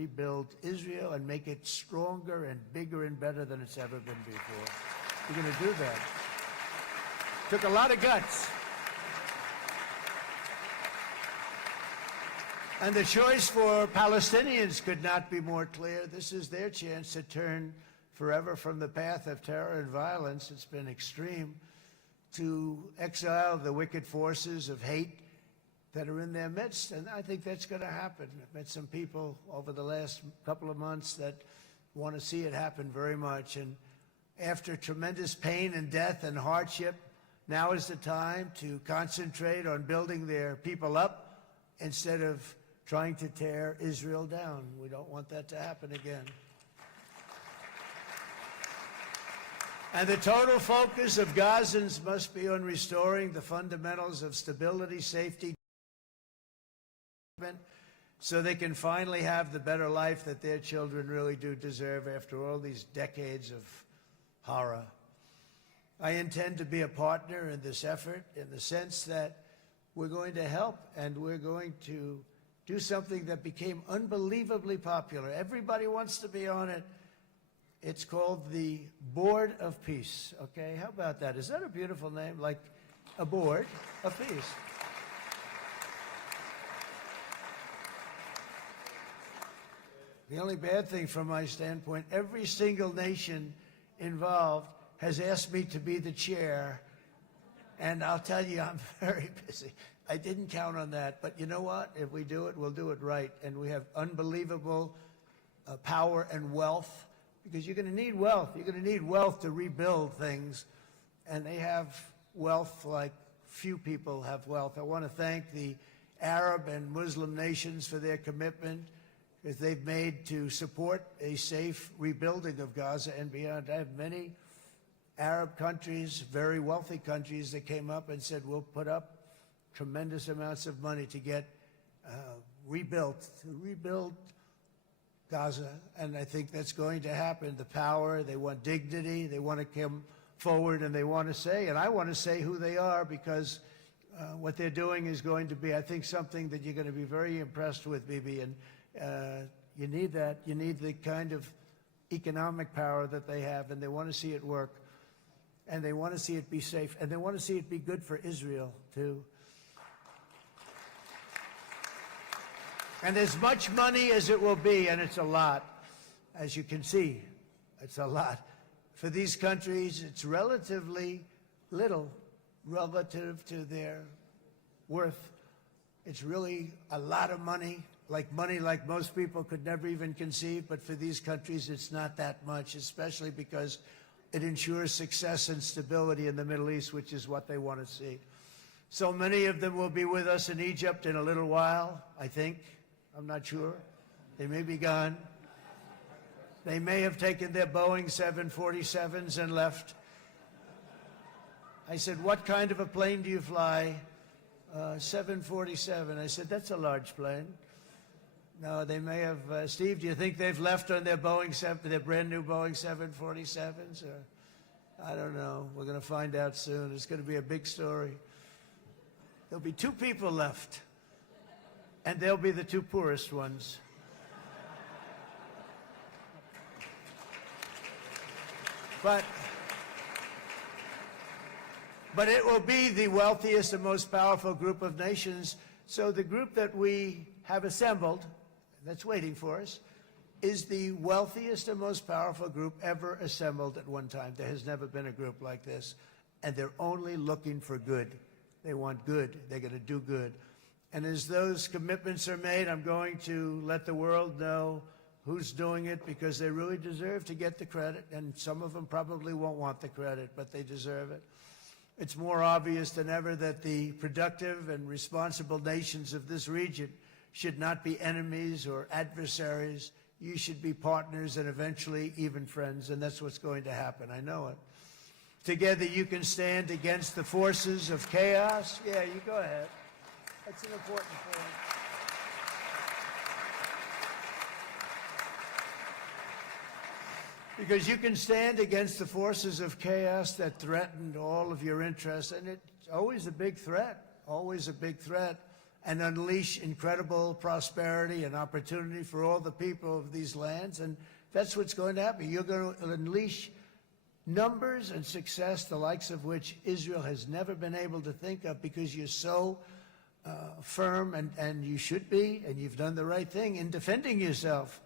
rebuild Israel and make it stronger and bigger and better than it's ever been before. We're going to do that. Took a lot of guts. And the choice for Palestinians could not be more clear. This is their chance to turn forever from the path of terror and violence. It's been extreme, to exile the wicked forces of hate that are in their midst. And I think that's going to happen. I've met some people over the last couple of months that want to see it happen very much. And after tremendous pain and death and hardship, now is the time to concentrate on building their people up instead of trying to tear Israel down. We don't want that to happen again. And the total focus of Gazans must be on restoring the fundamentals of stability, safety, so they can finally have the better life that their children really do deserve after all these decades of horror. I intend to be a partner in this effort in the sense that we're going to help and we're going to do something that became unbelievably popular. Everybody wants to be on it. It's called the Board of Peace, okay? How about that? Is that a beautiful name? Like a board of peace. The only bad thing from my standpoint, every single nation involved has asked me to be the chair, and I'll tell you, I'm very busy. I didn't count on that, but you know what? If we do it, we'll do it right, and we have unbelievable power and wealth, because you're going to need wealth. You're going to need wealth to rebuild things, and they have wealth like few people have wealth. I want to thank the Arab and Muslim nations for their commitment that they've made to support a safe rebuilding of Gaza and beyond. I have many Arab countries, very wealthy countries, that came up and said, we'll put up tremendous amounts of money to get rebuild Gaza, and I think that's going to happen. The power, they want dignity, they want to come forward, and they want to say, and I want to say who they are, because what they're doing is going to be, I think, something that you're going to be very impressed with, Bibi, and you need that. You need the kind of economic power that they have, and they want to see it work, and they want to see it be safe, and they want to see it be good for Israel, too. And as much money as it will be, and it's a lot, as you can see, it's a lot. For these countries, it's relatively little relative to their worth. It's really a lot of money like most people could never even conceive, but for these countries, it's not that much, especially because it ensures success and stability in the Middle East, which is what they want to see. So many of them will be with us in Egypt in a little while, I think. I'm not sure. They may be gone. They may have taken their Boeing 747s and left. I said, what kind of a plane do you fly? 747. I said, that's a large plane. No, they may have. Steve, do you think they've left on their their brand new Boeing 747s? Or I don't know. We're going to find out soon. It's going to be a big story. There'll be 2 people left, and they'll be the 2 poorest ones. But it will be the wealthiest and most powerful group of nations. So the group that we have assembled, that's waiting for us, is the wealthiest and most powerful group ever assembled at one time. There has never been a group like this. And they're only looking for good. They want good. They're going to do good. And as those commitments are made, I'm going to let the world know who's doing it, because they really deserve to get the credit. And some of them probably won't want the credit, but they deserve it. It's more obvious than ever that the productive and responsible nations of this region should not be enemies or adversaries. You should be partners and eventually even friends, and that's what's going to happen. I know it. Together you can stand against the forces of chaos. Yeah, you go ahead. That's an important point. Because you can stand against the forces of chaos that threatened all of your interests, and it's always a big threat, always a big threat. and unleash incredible prosperity and opportunity for all the people of these lands. And that's what's going to happen. You're going to unleash numbers and success, the likes of which Israel has never been able to think of, because you're so firm, and you should be, and you've done the right thing in defending yourself.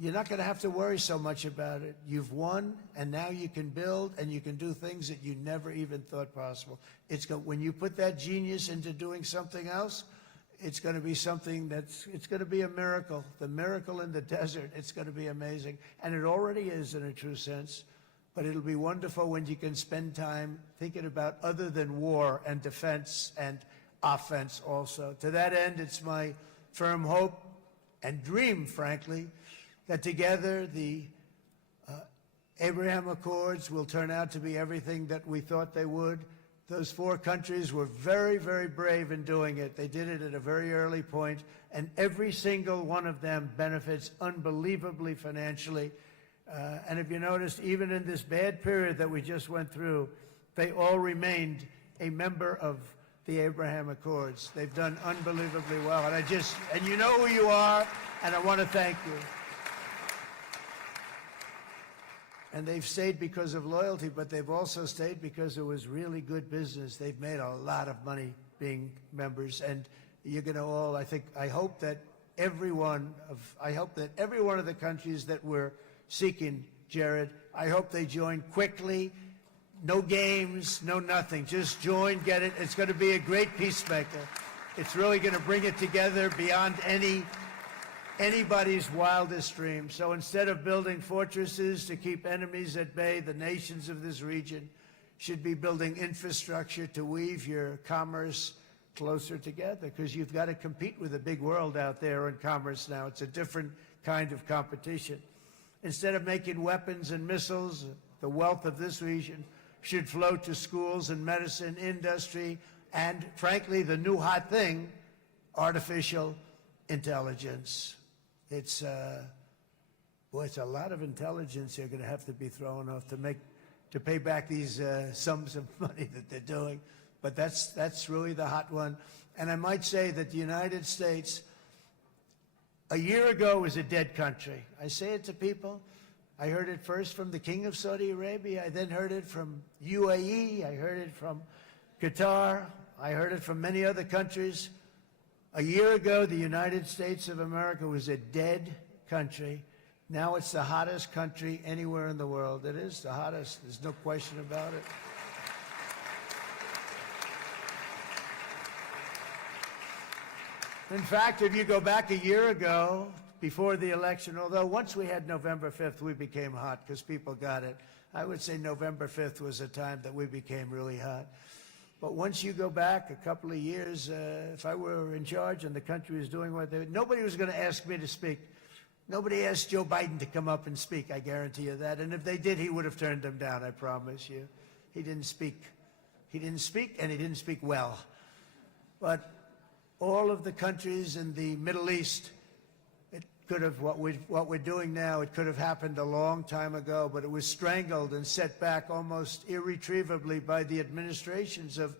You're not going to have to worry so much about it. You've won, and now you can build, and you can do things that you never even thought possible. When you put that genius into doing something else, it's going to be something it's going to be a miracle. The miracle in the desert, it's going to be amazing. And it already is in a true sense. But it'll be wonderful when you can spend time thinking about other than war and defense and offense also. To that end, it's my firm hope and dream, frankly, that together the Abraham Accords will turn out to be everything that we thought they would. Those 4 countries were very, very brave in doing it. They did it at a very early point, and every single one of them benefits unbelievably financially. And if you noticed, even in this bad period that we just went through, they all remained a member of the Abraham Accords. They've done unbelievably well. And you know who you are, and I want to thank you. And they've stayed because of loyalty, but they've also stayed because it was really good business. They've made a lot of money being members, and you're going to all, I hope that every one of the countries that we're seeking, Jared, I hope they join quickly. No games, no nothing. Just join, get it. It's going to be a great peacemaker. It's really going to bring it together beyond anybody's wildest dream. So instead of building fortresses to keep enemies at bay, the nations of this region should be building infrastructure to weave your commerce closer together, because you've got to compete with the big world out there in commerce now. It's a different kind of competition. Instead of making weapons and missiles, the wealth of this region should flow to schools and medicine, industry, and, frankly, the new hot thing, artificial intelligence. It's a lot of intelligence you're going to have to be thrown off to pay back these sums of money that they're doing. But that's really the hot one. And I might say that the United States, a year ago, was a dead country. I say it to people. I heard it first from the King of Saudi Arabia. I then heard it from UAE. I heard it from Qatar. I heard it from many other countries. A year ago, the United States of America was a dead country. Now it's the hottest country anywhere in the world. It is the hottest. There's no question about it. In fact, if you go back a year ago, before the election, although once we had November 5th, we became hot because people got it. I would say November 5th was a time that we became really hot. But once you go back a couple of years, if I were in charge and the country was doing what they were, nobody was going to ask me to speak. Nobody asked Joe Biden to come up and speak, I guarantee you that. And if they did, he would have turned them down, I promise you. He didn't speak. He didn't speak, and he didn't speak well. But all of the countries in the Middle East, it could have, what we're doing now, it could have happened a long time ago, but it was strangled and set back almost irretrievably by the administrations of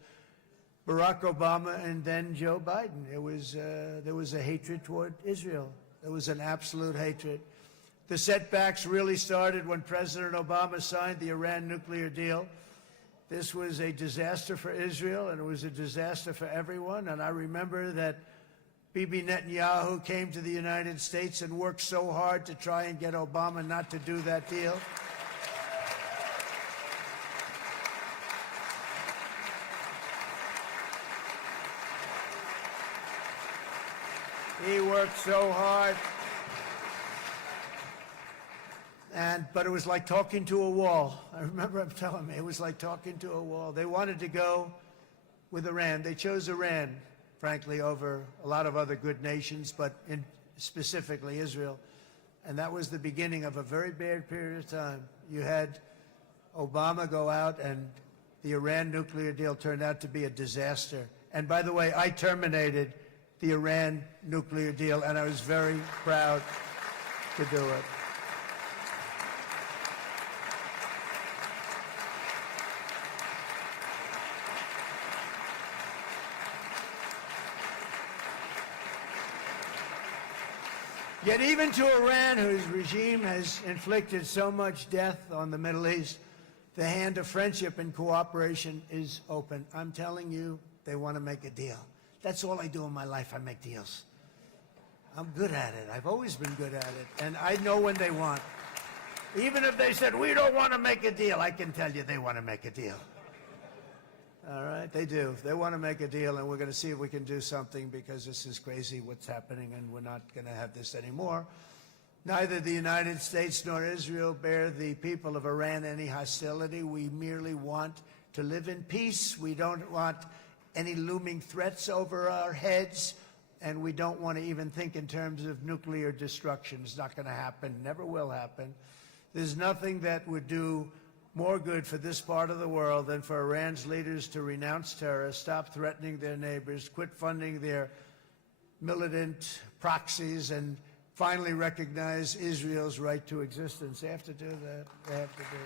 Barack Obama and then Joe Biden. There was a hatred toward Israel. There was an absolute hatred. The setbacks really started when President Obama signed the Iran nuclear deal. This was a disaster for Israel, and it was a disaster for everyone. And I remember that Bibi Netanyahu came to the United States and worked so hard to try and get Obama not to do that deal. He worked so hard. But it was like talking to a wall. I remember him telling me it was like talking to a wall. They wanted to go with Iran. They chose Iran, frankly, over a lot of other good nations, but specifically Israel. And that was the beginning of a very bad period of time. You had Obama go out, and the Iran nuclear deal turned out to be a disaster. And by the way, I terminated the Iran nuclear deal, and I was very proud to do it. Yet even to Iran, whose regime has inflicted so much death on the Middle East, the hand of friendship and cooperation is open. I'm telling you, they want to make a deal. That's all I do in my life. I make deals. I'm good at it. I've always been good at it. And I know when they want. Even if they said, we don't want to make a deal, I can tell you they want to make a deal. All right, they do. They want to make a deal, and we're going to see if we can do something, because this is crazy what's happening, and we're not going to have this anymore. Neither the United States nor Israel bear the people of Iran any hostility. We merely want to live in peace. We don't want any looming threats over our heads, and we don't want to even think in terms of nuclear destruction. It's not going to happen, never will happen. There's nothing that would do more good for this part of the world than for Iran's leaders to renounce terror, stop threatening their neighbors, quit funding their militant proxies, and finally recognize Israel's right to existence. They have to do that. They have to do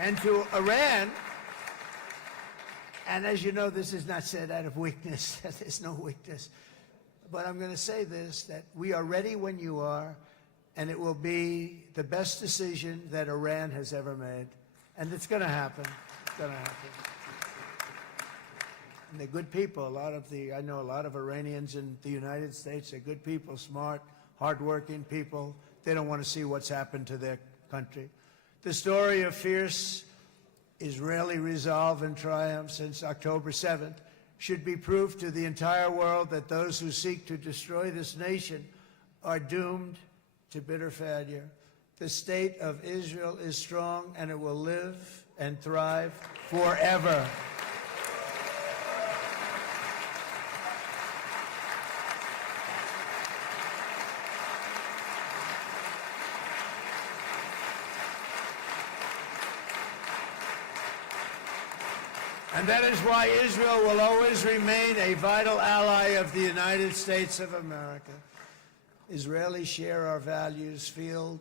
that. And to Iran, and as you know, this is not said out of weakness. There's no weakness. But I'm going to say this, that we are ready when you are, and it will be the best decision that Iran has ever made. And it's going to happen. It's going to happen. And they're good people. I know a lot of Iranians in the United States. They're good people, smart, hardworking people. They don't want to see what's happened to their country. The story of fierce Israeli resolve and triumph since October 7th should be proof to the entire world that those who seek to destroy this nation are doomed to bitter failure. The state of Israel is strong, and it will live and thrive forever. And that is why Israel will always remain a vital ally of the United States of America. Israelis share our values, field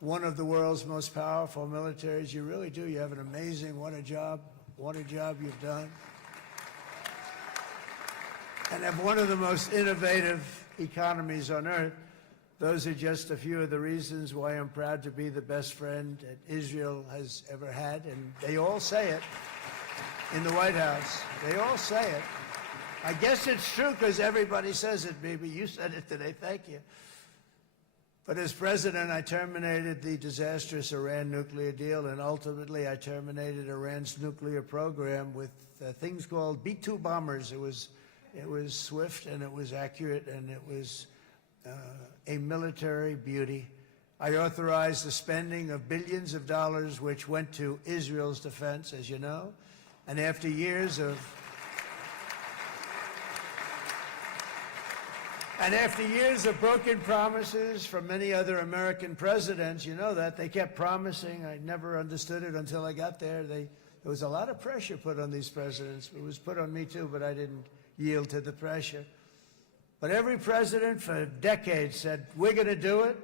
one of the world's most powerful militaries. You really do. You have an amazing, what a job you've done. And have one of the most innovative economies on earth. Those are just a few of the reasons why I'm proud to be the best friend that Israel has ever had. And they all say it in the White House. They all say it. I guess it's true because everybody says it, baby. You said it today. Thank you. But as president, I terminated the disastrous Iran nuclear deal, and ultimately I terminated Iran's nuclear program with things called B-2 bombers. It was swift, and it was accurate, and it was a military beauty. I authorized the spending of billions of dollars, which went to Israel's defense, as you know. And after years of broken promises from many other American presidents, you know that, they kept promising. I never understood it until I got there. There was a lot of pressure put on these presidents. It was put on me too, but I didn't yield to the pressure. But every president for decades said, we're going to do it.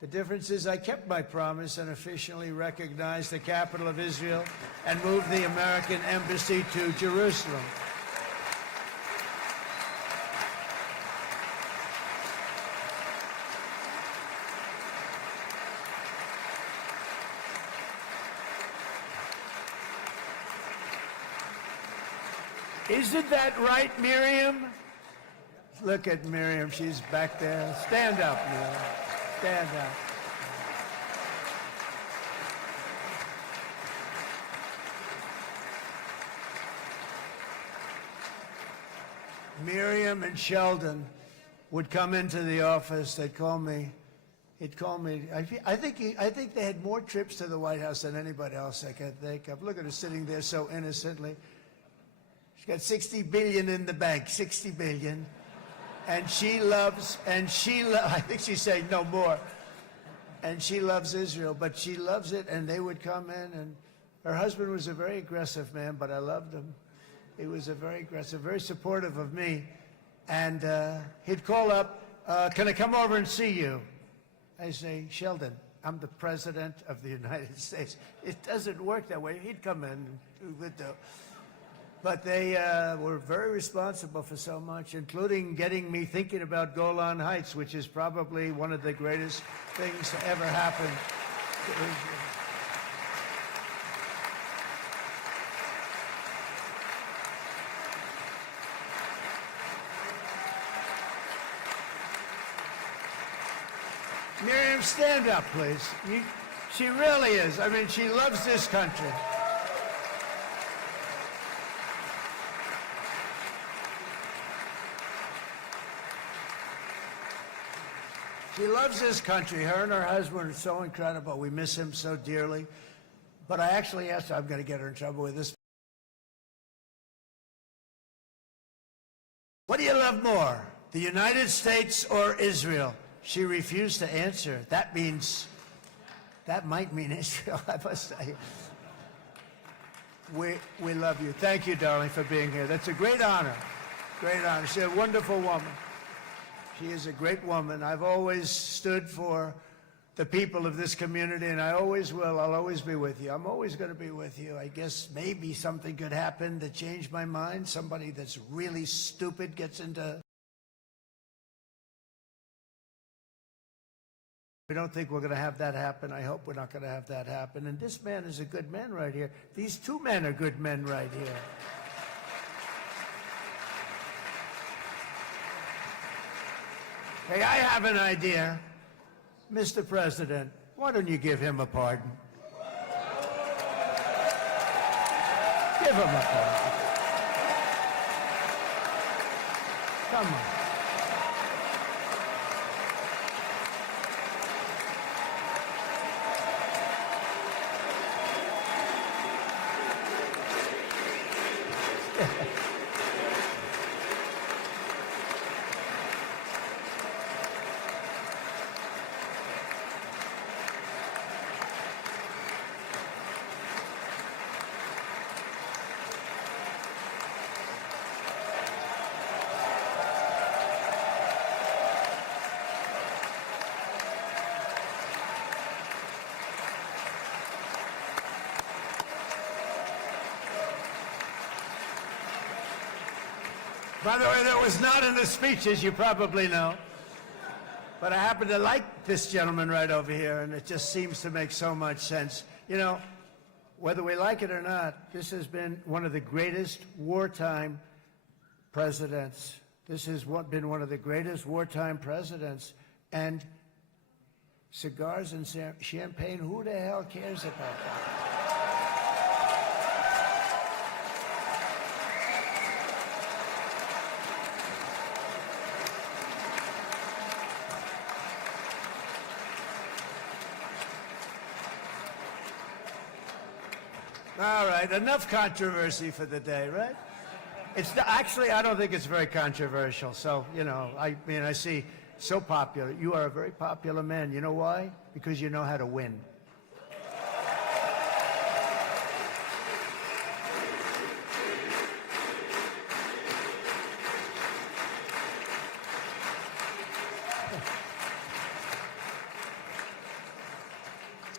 The difference is I kept my promise and officially recognized the capital of Israel and moved the American embassy to Jerusalem. Isn't that right, Miriam? Look at Miriam. She's back there. Stand up, Miriam. Stand up. Miriam and Sheldon would come into the office. They'd call me. He'd call me. I think they had more trips to the White House than anybody else I can think of. Look at her sitting there so innocently. She's got $60 billion in the bank. $60 billion. And she loves, I think she's saying no more. And she loves Israel, but she loves it, and they would come in, and her husband was a very aggressive man, but I loved him. He was a very aggressive, very supportive of me. And he'd call up, can I come over and see you? I say, Sheldon, I'm the president of the United States. It doesn't work that way. He'd come in and do. But they were very responsible for so much, including getting me thinking about Golan Heights, which is probably one of the greatest things to ever happen to Israel. Miriam, stand up, please. She really is. I mean, she loves this country. She loves this country. Her and her husband are so incredible. We miss him so dearly. But I actually asked her, I'm going to get her in trouble with this. What do you love more, the United States or Israel? She refused to answer. That might mean Israel, I must say. We love you. Thank you, darling, for being here. That's a great honor. Great honor. She's a wonderful woman. She is a great woman. I've always stood for the people of this community, and I always will. I'll always be with you. I'm always going to be with you. I guess maybe something could happen to change my mind. Somebody that's really stupid gets into... We don't think we're going to have that happen. I hope we're not going to have that happen. And this man is a good man right here. These two men are good men right here. Hey, I have an idea. Mr. President, why don't you give him a pardon? Give him a pardon. Come on. By the way, that was not in the speech, as you probably know. But I happen to like this gentleman right over here, and it just seems to make so much sense. You know, whether we like it or not, this has been one of the greatest wartime presidents. This has been one of the greatest wartime presidents. And cigars and champagne, who the hell cares about that? All right, enough controversy for the day, right? Actually, I don't think it's very controversial. So, you know, I mean, I see so popular. You are a very popular man. You know why? Because you know how to win.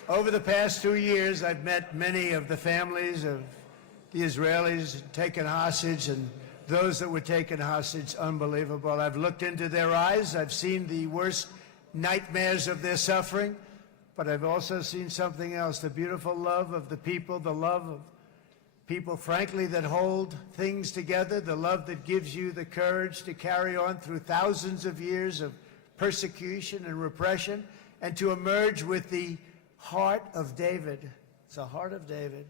Over the past 2 years, I've met many of the families of the Israelis taken hostage and those that were taken hostage. Unbelievable. I've looked into their eyes. I've seen the worst nightmares of their suffering, but I've also seen something else, the beautiful love of the people, the love of people, frankly, that hold things together, the love that gives you the courage to carry on through thousands of years of persecution and repression and to emerge with the heart of David. It's the heart of David.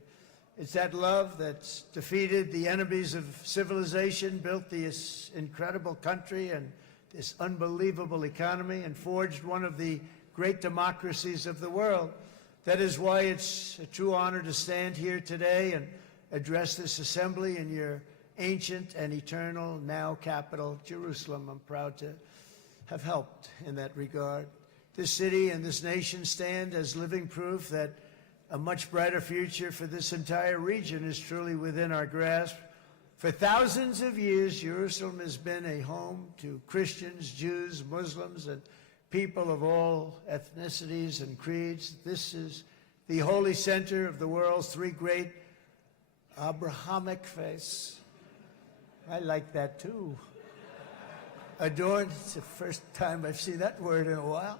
It's that love that's defeated the enemies of civilization, built this incredible country and this unbelievable economy, and forged one of the great democracies of the world. That is why it's a true honor to stand here today and address this assembly in your ancient and eternal now capital, Jerusalem. I'm proud to have helped in that regard. This city and this nation stand as living proof that a much brighter future for this entire region is truly within our grasp. For thousands of years, Jerusalem has been a home to Christians, Jews, Muslims, and people of all ethnicities and creeds. This is the holy center of the world's three great Abrahamic faiths. I like that too. Adorned, it's the first time I've seen that word in a while.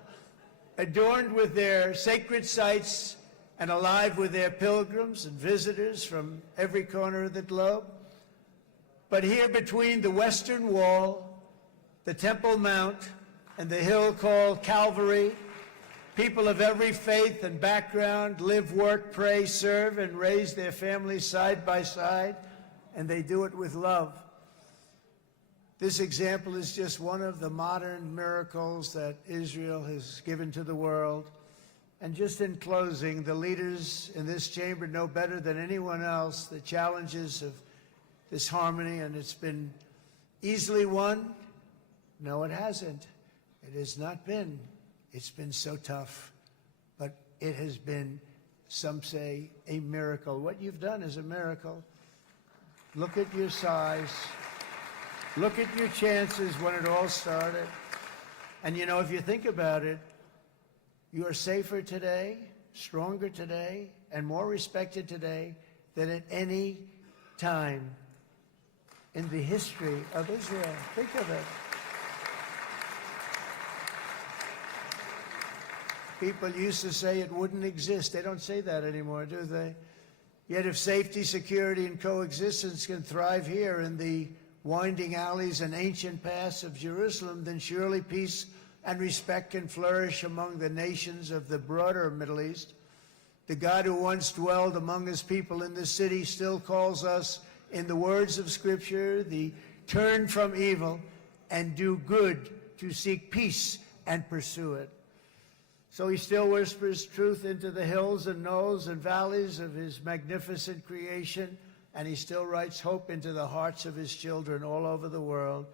Adorned with their sacred sites and alive with their pilgrims and visitors from every corner of the globe. But here between the Western Wall, the Temple Mount, and the hill called Calvary, people of every faith and background live, work, pray, serve, and raise their families side by side, and they do it with love. This example is just one of the modern miracles that Israel has given to the world. And just in closing, the leaders in this chamber know better than anyone else the challenges of this harmony, and it's been easily won. No, it hasn't. It has not been. It's been so tough, but it has been, some say, a miracle. What you've done is a miracle. Look at your size. Look at your chances when it all started. And you know, if you think about it, you are safer today, stronger today, and more respected today than at any time in the history of Israel. Think of it. People used to say it wouldn't exist. They don't say that anymore, do they? Yet if safety, security, and coexistence can thrive here in the winding alleys and ancient paths of Jerusalem, then surely peace and respect can flourish among the nations of the broader Middle East. The God who once dwelled among his people in this city still calls us, in the words of Scripture, the turn from evil and do good, to seek peace and pursue it. So he still whispers truth into the hills and knolls and valleys of his magnificent creation, and he still writes hope into the hearts of his children all over the world.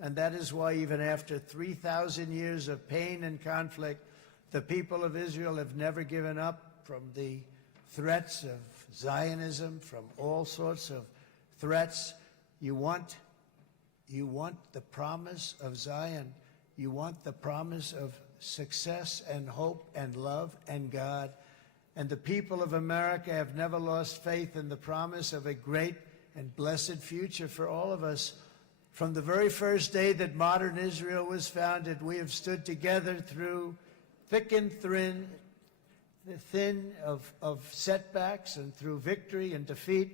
And that is why even after 3,000 years of pain and conflict, the people of Israel have never given up from the threats of Zionism, from all sorts of threats. You want the promise of Zion. You want the promise of success and hope and love and God. And the people of America have never lost faith in the promise of a great and blessed future for all of us. From the very first day that modern Israel was founded, we have stood together through thick and thin of setbacks, and through victory and defeat,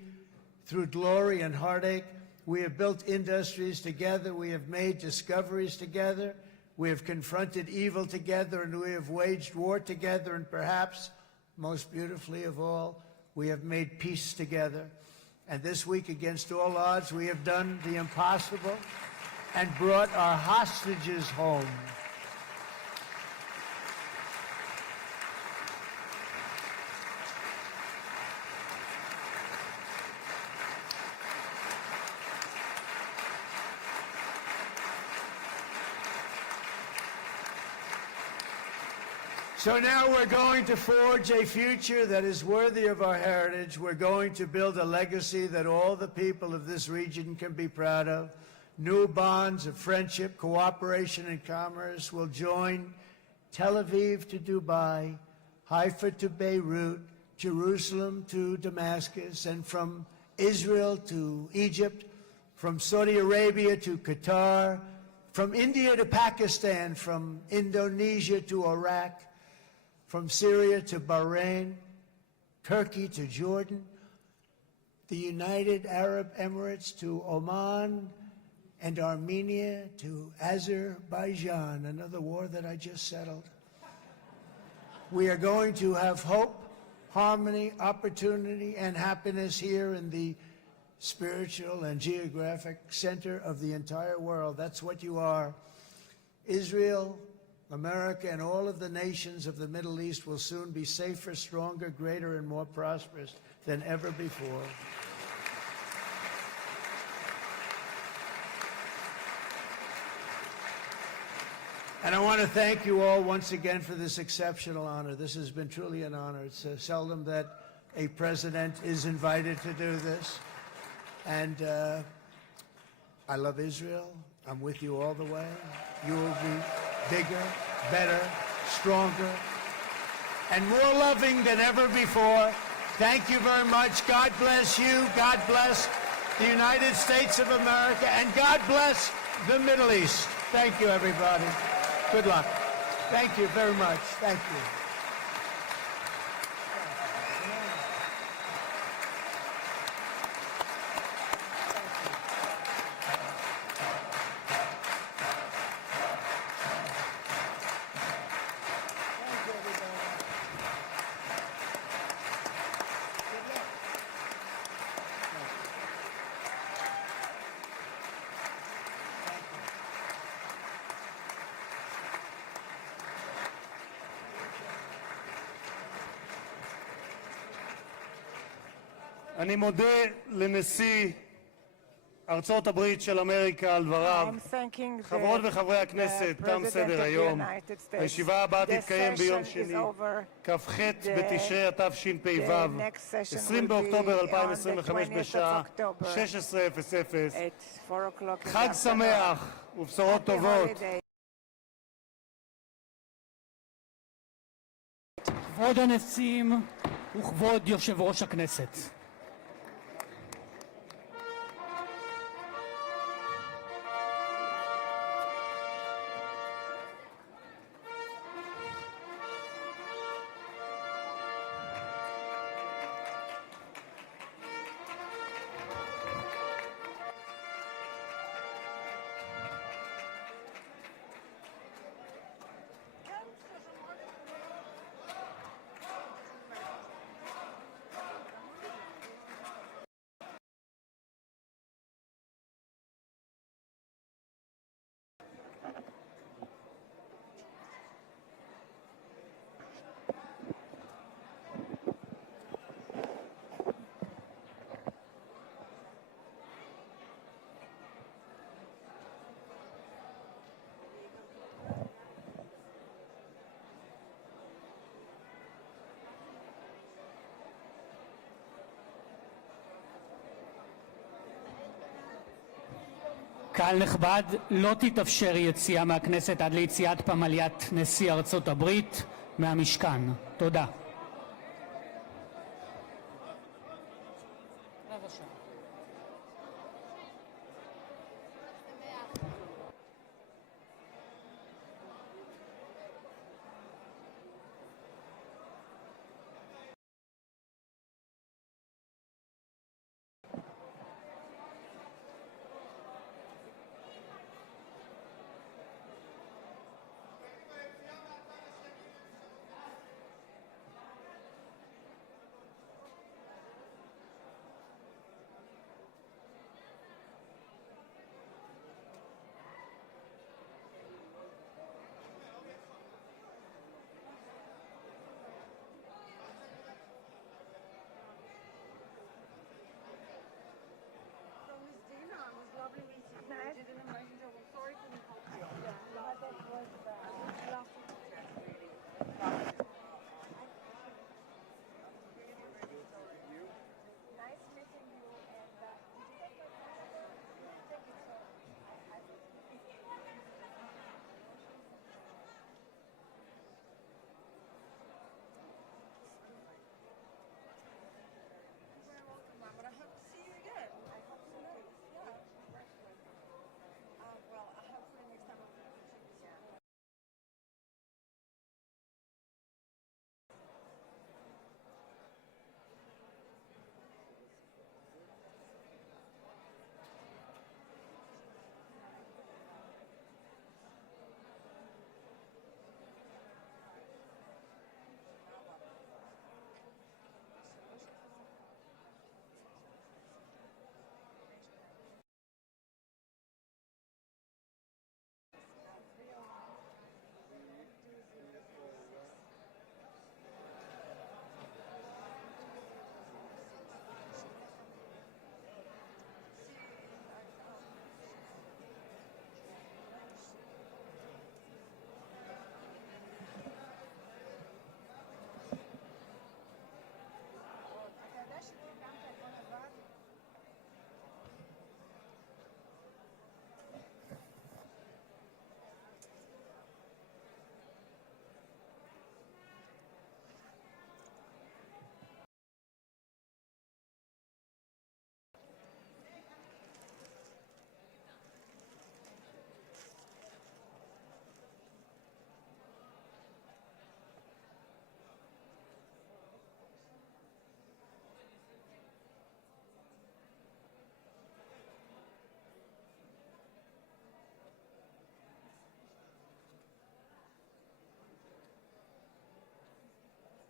through glory and heartache. We have built industries together. We have made discoveries together. We have confronted evil together, and we have waged war together, and perhaps most beautifully of all, we have made peace together. And this week, against all odds, we have done the impossible and brought our hostages home. So now we're going to forge a future that is worthy of our heritage. We're going to build a legacy that all the people of this region can be proud of. New bonds of friendship, cooperation, and commerce will join Tel Aviv to Dubai, Haifa to Beirut, Jerusalem to Damascus, and from Israel to Egypt, from Saudi Arabia to Qatar, from India to Pakistan, from Indonesia to Iraq, from Syria to Bahrain, Turkey to Jordan, the United Arab Emirates to Oman, and Armenia to Azerbaijan, another war that I just settled. We are going to have hope, harmony, opportunity, and happiness here in the spiritual and geographic center of the entire world. That's what you are. Israel, America, and all of the nations of the Middle East will soon be safer, stronger, greater, and more prosperous than ever before. And I want to thank you all once again for this exceptional honor. This has been truly an honor. It's seldom that a president is invited to do this. And I love Israel. I'm with you all the way. You will be bigger, better, stronger, and more loving than ever before. Thank you very much. God bless you. God bless the United States of America, and God bless the Middle East. Thank you, everybody. Good luck. Thank you very much. Thank you. אני מודה לנשיא ארצות הברית של אמריקה על דבריו. חברות וחברי הכנסת, תם סדר היום. הישיבה הבאה תתקיים ביום שני, כ"ח בתשרי התשפ"ו, 20 באוקטובר 2025 בשעה 16:00. חג שמח ובשורות טובות. כבוד הנשיאים וכבוד יושב ראש הכנסת, קהל נכבד, לא תתאפשר יציאה מהכנסת עד ליציאת פמליית נשיא ארצות הברית מהמשכן. תודה.